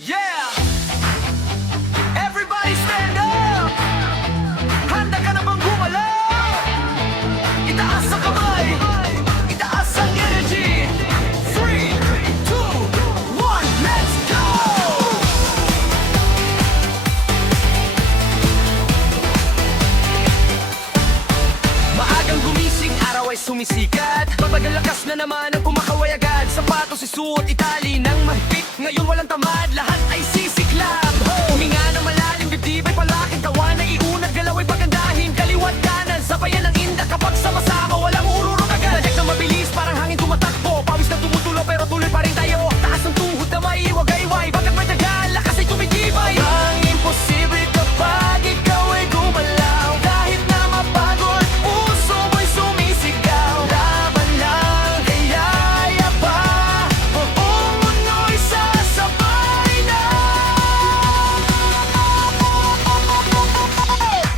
Yeah! Everybody stand up! Handa ka na bang gumalaw? Itaas ang kamay! Itaas ang energy! 3, 2, 1, let's go! Maagang gumising, araw ay sumisikat. Babagal lakas na naman ang kumakaway agad. Sapatos isuot, itali ng mahigpit. Ngayon walang tamad, lahat ay sisiklab. Huminga ng malalim, dibdib ay palaking. Tawa na iunat, galaw ay pagandahin. Kaliwat kanan, sabayan ng indak. Kapag sama-sama, walang ururot agad. Najak na mabilis, parang hangin tumatakbo. Pawis na tumutulo, pero tuloy pa rin tayo. Taas ang tuhod na may iwagayway. Bagat may tagal, lakas ay tumitibay. Ang imposible kapag ikaw ay gumalaw. Kahit na mapagod, puso mo'y sumisigaw. Laban lang, kayaya pa. Buong mundo'y sasabay na.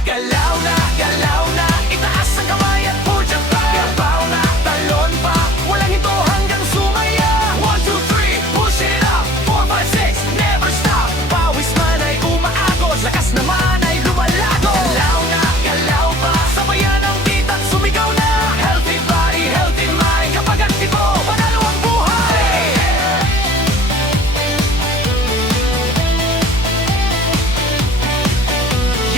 Galaw na, itaas ang kamay at pudyak pa. Gabaw na, talon pa, walang hinto hanggang sumaya. 1, 2, 3, push it up. 4, 5, 6, never stop. Pawis man ay umaagos, lakas naman ay lumalago. Galaw pa, sabayan ang beat at sumigaw na. Healthy body, healthy mind. Kapag aktibo, panalo ang buhay.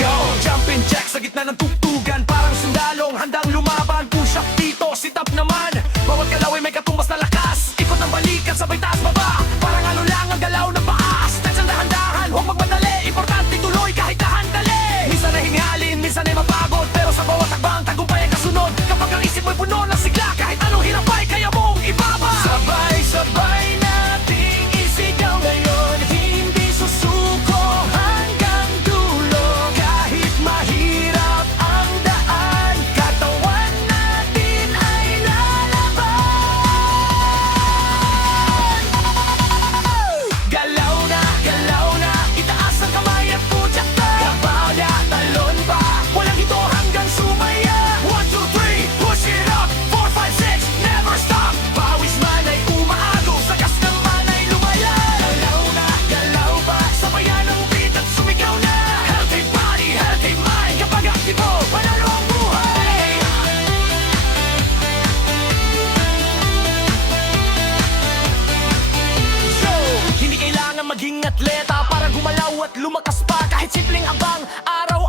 Yo, jumping jack sa gitna ng tugtugan. Parang sundalong handang lumaban. Push up dito, sit up naman. Bawat galaw ay may katumbas na lakas. Ikot ng balikat, sabay taas baba. Parang ano lang ang galaw ng paas. Touch ang dahan-dahan, huwag magmadali. Importante tuloy kahit dahan-dali. Minsan ay hingalin, minsan ay mapagod. Pero sa bawat takbang, tagumpay ang kasunod. Kapag ang isip mo'y puno ng sigla, kahit anong hirap ay kaya mong ibaba. Sabay-sabay nating isigaw ngayon. Hindi susuko hanggang dulo. Kahit mahirap ang daan, katawan natin ay lalaban. Galaw na, itaas ang kamay at pudyak na. Gabaw na, talon pa, walang hito hanggang sumaya. 1, 2, 3, push it up. 4, 5, 6, never stop. Pawis man ay umaagos, lakas naman ay lumayan. Galaw pa, sabayan ang beat at sumigaw na. Healthy body, healthy mind. Kapag aktibo, panalo ang buhay. So, hindi kailangan maging atleta para gumalaw at lumakas pa. Kahit simpleng abang, araw